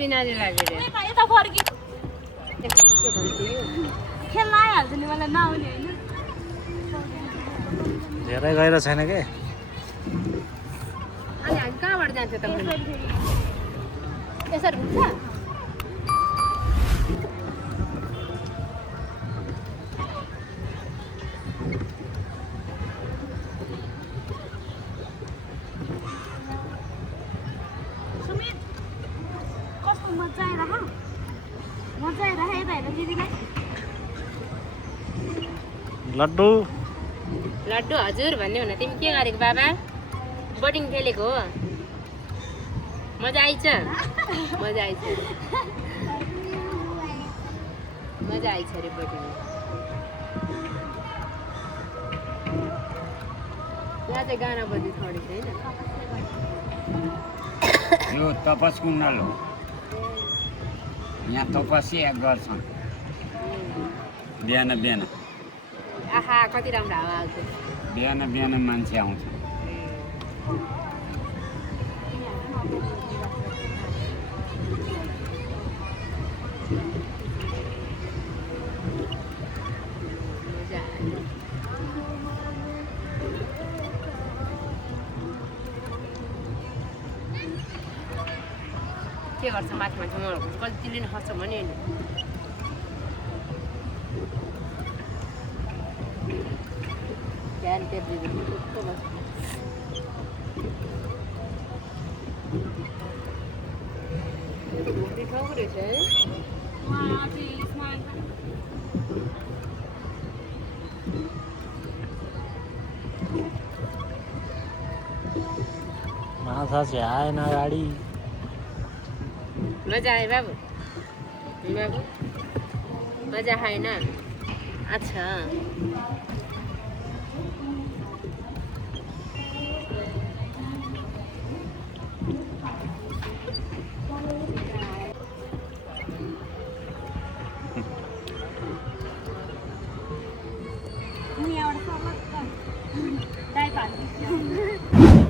बिनाले लाग्यो यता फर्की खेल्न आइहाल्छ नि मलाई नआउने होइन धेरै गएर छैन के अनि हामी कहाँबाट जान्छ त यसरी हुन्छ सुमित कस्तो मजा आइरह मजा आइरह यता हेर दिदीलाई लड्डु लड्डु हजुर भन्ने हुन तिमी के गरेको बाबा बोटिङ खेलेको हो मजा आइछ मजा आइछ मजा आइछ अरे बोटिङ यहाँ चाहिँ गाना बजी छोडेको छैन यो तपस कुण्डल हो यहाँ तपस्या गर्छन् बिहान बिहान आहा कति राम्रो हावा आउँछ बिहान बिहान मान्छे आउँछ के गर्छ माथि मान्छे म कतिले नि खस्छ भने नि ध्यान टेप्दिनु कस्तो बस्छ घुम्ने ठाउँ रहेछ है माछा चाहिँ आएन अगाडि मजा आयो बाबु बाबु मजा आएन अच्छा यहाँबाट दाइ